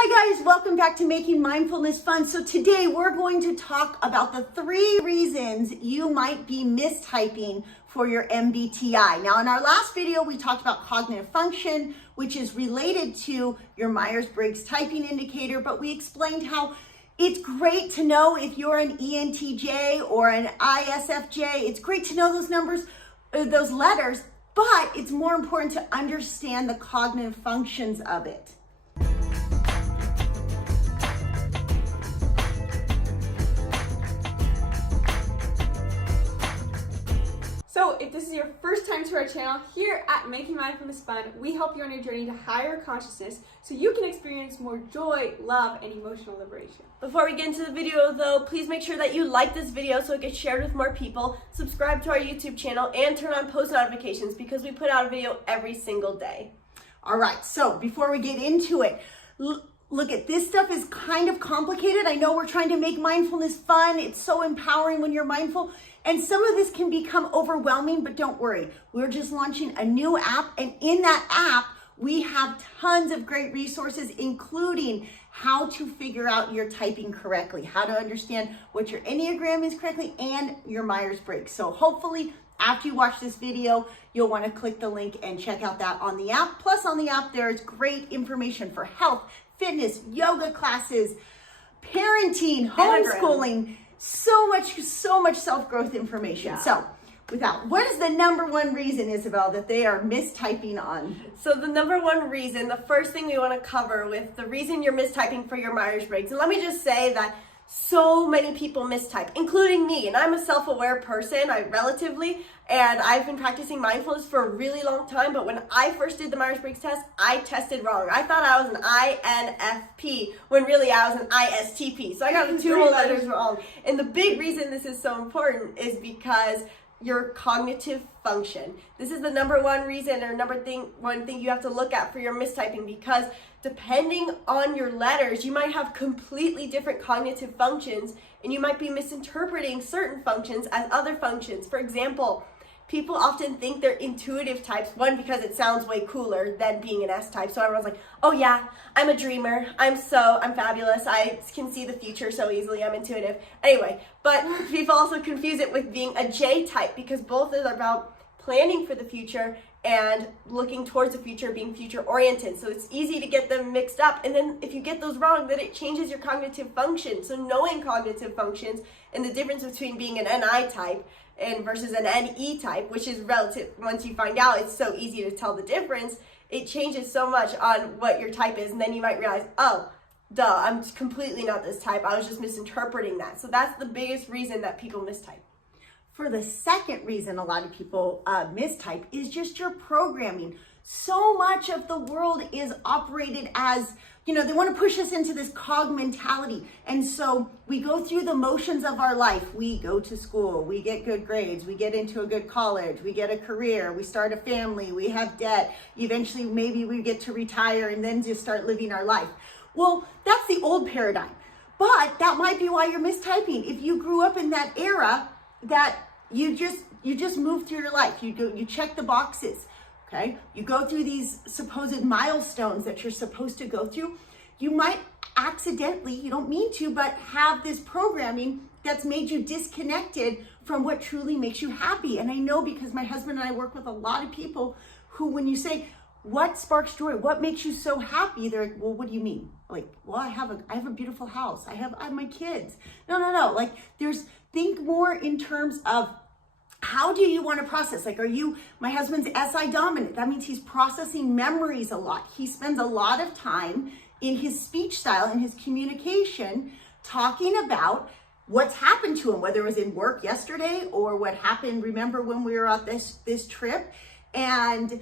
Hi guys, welcome back to Making Mindfulness Fun. So today we're going to talk about the 3 reasons you might be mistyping for your MBTI. Now in our last video, we talked about cognitive function, which is related to your Myers-Briggs typing indicator, but we explained how it's great to know if you're an ENTJ or an ISFJ. It's great to know those numbers, those letters, but it's more important to understand the cognitive functions of it. So if this is your first time to our channel, here at Making Mindfulness Fun, we help you on your journey to higher consciousness so you can experience more joy, love, and emotional liberation. Before we get into the video though, please make sure that you like this video so it gets shared with more people, subscribe to our YouTube channel, and turn on post notifications because we put out a video every single day. All right, so before we get into it, look at this stuff is kind of complicated. I know we're trying to make mindfulness fun. It's so empowering when you're mindful. And some of this can become overwhelming, but don't worry. We're just launching a new app. And in that app, we have tons of great resources, including how to figure out your typing correctly, how to understand what your Enneagram is correctly, and your Myers-Briggs. So hopefully, after you watch this video, you'll want to click the link and check out that on the app. Plus on the app, there's great information for health, fitness, yoga classes, parenting, homeschooling, so much self-growth information. Yeah. So what is the number one reason, Isabel, that they are mistyping on? So the number one reason, the first thing we want to cover with the reason you're mistyping for your Myers-Briggs, and let me just say that so many people mistype, including me, and I'm a self-aware person, and I've been practicing mindfulness for a really long time, but when I first did the Myers-Briggs test, I tested wrong. I thought I was an INFP, when really I was an ISTP, so I got the 2 whole letters wrong. And the big reason this is so important is because your cognitive function. This is the number one reason or one thing you have to look at for your mistyping, because depending on your letters, you might have completely different cognitive functions and you might be misinterpreting certain functions as other functions. For example, people often think they're intuitive types, one, because it sounds way cooler than being an S type. So everyone's like, oh yeah, I'm a dreamer. I'm fabulous. I can see the future so easily. I'm intuitive. Anyway, but people also confuse it with being a J type because both are about planning for the future and looking towards the future, being future oriented. So it's easy to get them mixed up. And then if you get those wrong, then it changes your cognitive function. So knowing cognitive functions and the difference between being an NI type and versus an NE type, which is relative, once you find out, it's so easy to tell the difference. It changes so much on what your type is, and then you might realize, oh, duh, I'm completely not this type. I was just misinterpreting that. So that's the biggest reason that people mistype. For the second reason a lot of people mistype is just your programming. So much of the world is operated as, they want to push us into this cog mentality. And so we go through the motions of our life. We go to school, we get good grades, we get into a good college, we get a career, we start a family, we have debt. Eventually, maybe we get to retire and then just start living our life. Well, that's the old paradigm. But that might be why you're mistyping. If you grew up in that era that you just move through your life, you check the boxes. Okay, you go through these supposed milestones that you're supposed to go through. You might accidentally, you don't mean to, but have this programming that's made you disconnected from what truly makes you happy. And I know because my husband and I work with a lot of people who, when you say, what sparks joy? What makes you so happy? They're like, well, what do you mean? Like, well, I have a beautiful house. I have my kids. No. Like, think more in terms of, how do you want to process? Like, my husband's SI dominant. That means he's processing memories a lot. He spends a lot of time in his speech style, in his communication, talking about what's happened to him, whether it was in work yesterday or what happened, remember when we were at this trip. And,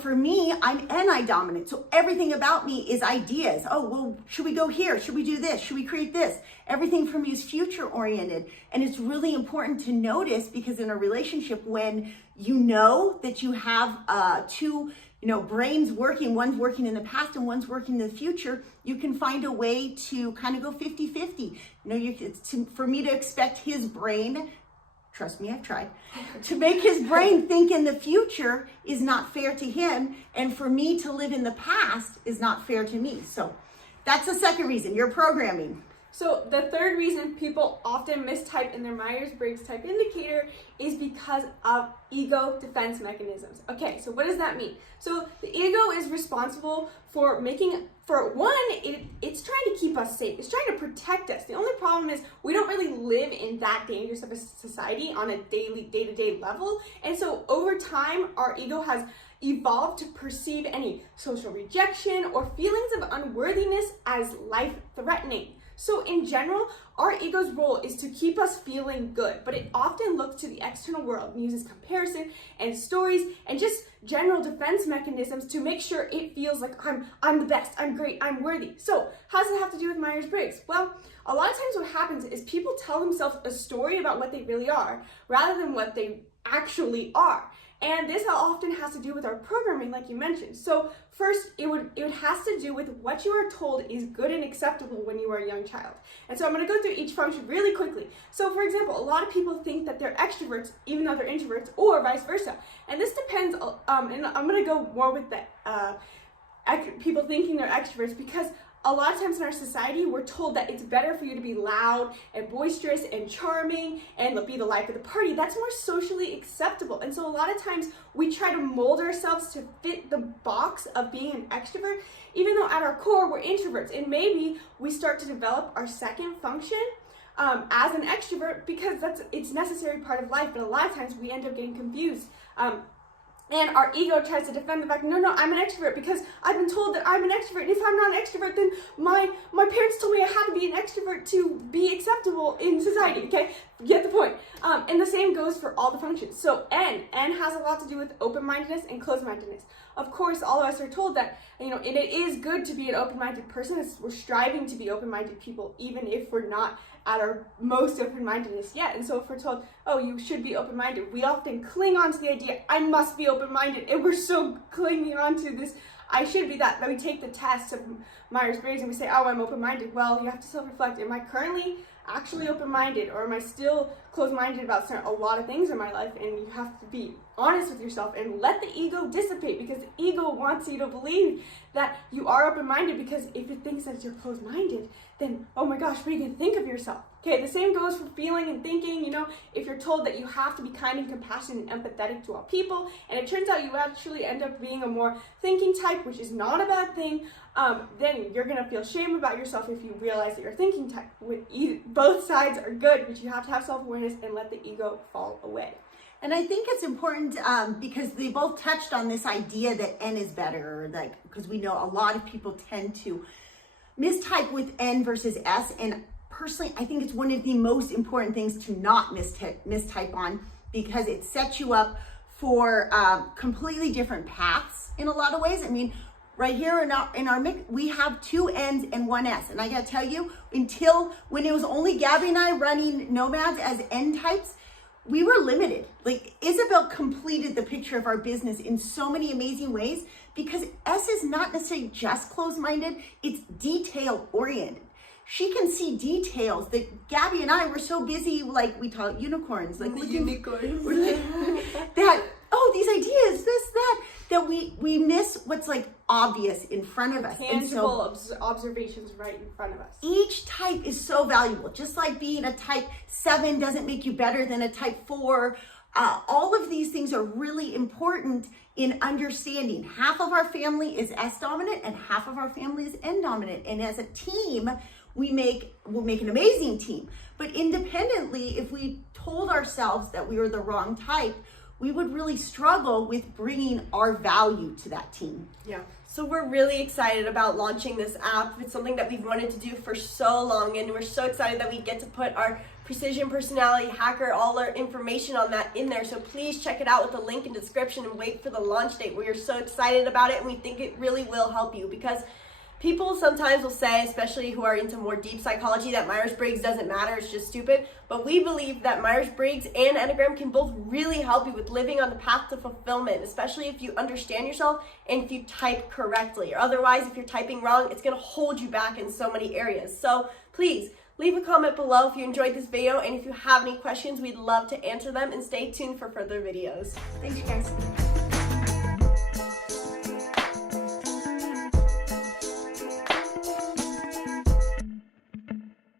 for me, I'm NI dominant. So everything about me is ideas. Oh, well, should we go here? Should we do this? Should we create this? Everything for me is future oriented. And it's really important to notice, because in a relationship, when you know that you have 2 brains working, one's working in the past and one's working in the future, you can find a way to kind of go 50-50. For me to expect his brain, trust me, I've tried, to make his brain think in the future is not fair to him, and for me to live in the past is not fair to me. So That's the second reason, you're programming. So the third reason people often mistype in their Myers-Briggs type indicator is because of ego defense mechanisms. Okay, so what does that mean? So the ego is responsible for it's trying to keep us safe. It's trying to protect us. The only problem is we don't really live in that dangerous of a society on a day-to-day level. And so over time, our ego has evolved to perceive any social rejection or feelings of unworthiness as life-threatening. So in general, our ego's role is to keep us feeling good, but it often looks to the external world and uses comparison and stories and just general defense mechanisms to make sure it feels like I'm the best, I'm great, I'm worthy. So how does it have to do with Myers-Briggs? Well, a lot of times what happens is people tell themselves a story about what they really are rather than what they actually are. And this often has to do with our programming, like you mentioned. So first, it has to do with what you are told is good and acceptable when you are a young child. And so I'm going to go through each function really quickly. So for example, a lot of people think that they're extroverts even though they're introverts, or vice versa. And this depends, and I'm going to go more with the people thinking they're extroverts, because a lot of times in our society, we're told that it's better for you to be loud and boisterous and charming and be the life of the party. That's more socially acceptable. And so a lot of times we try to mold ourselves to fit the box of being an extrovert, even though at our core we're introverts. And maybe we start to develop our second function as an extrovert because it's a necessary part of life. But a lot of times we end up getting confused. And our ego tries to defend the fact, no, I'm an extrovert because I've been told that I'm an extrovert. And if I'm not an extrovert, then my parents told me I had to be an extrovert to be acceptable in society, okay? Get the point. And the same goes for all the functions. So N has a lot to do with open-mindedness and closed-mindedness. Of course, all of us are told that, and it is good to be an open-minded person. We're striving to be open-minded people, even if we're not at our most open-mindedness yet. And so if we're told, oh, you should be open-minded, we often cling on to the idea, I must be open-minded. And we're so clinging on to this, I should be that we take the test of Myers-Briggs and we say, oh, I'm open-minded. Well, you have to self-reflect. Am I currently actually open-minded, or am I still closed-minded about a lot of things in my life? And you have to be honest with yourself and let the ego dissipate, because the ego wants you to believe that you are open-minded, because if it thinks that you're closed-minded, then, oh my gosh, what are you going to think of yourself? Okay, the same goes for feeling and thinking. If you're told that you have to be kind and compassionate and empathetic to all people, and it turns out you actually end up being a more thinking type, which is not a bad thing, then you're going to feel shame about yourself if you realize that you're thinking type. Both sides are good, but you have to have self-awareness and let the ego fall away. And I think it's important because they both touched on this idea that N is better, because we know a lot of people tend to mistype with N versus S. And personally, I think it's one of the most important things to not mistype on, because it sets you up for completely different paths in a lot of ways. I mean, right here in our mix, we have 2 N's and 1 S. And I gotta tell you, until when it was only Gabby and I running Nomads as N types, we were limited. Like, Isabel completed the picture of our business in so many amazing ways, because S is not necessarily just closed-minded, it's detail-oriented. She can see details that Gabby and I were so busy, like we call it unicorns, like unicorns. That, oh, these ideas, this, that we miss what's like obvious in front of us. Tangible observations right in front of us. Each type is so valuable. Just like being a type 7 doesn't make you better than a type 4. All of these things are really important in understanding. Half of our family is S dominant and half of our family is N dominant. And as a team, we'll make an amazing team. But independently, if we told ourselves that we were the wrong type, we would really struggle with bringing our value to that team. Yeah. So we're really excited about launching this app. It's something that we've wanted to do for so long, and we're so excited that we get to put our Precision Personality Hacker, all our information on that in there. So please check it out with the link in the description and wait for the launch date. We are so excited about it, and we think it really will help you, because people sometimes will say, especially who are into more deep psychology, that Myers-Briggs doesn't matter, it's just stupid. But we believe that Myers-Briggs and Enneagram can both really help you with living on the path to fulfillment, especially if you understand yourself and if you type correctly. Or otherwise, if you're typing wrong, it's going to hold you back in so many areas. So please leave a comment below if you enjoyed this video, and if you have any questions, we'd love to answer them, and stay tuned for further videos. Thanks, you guys.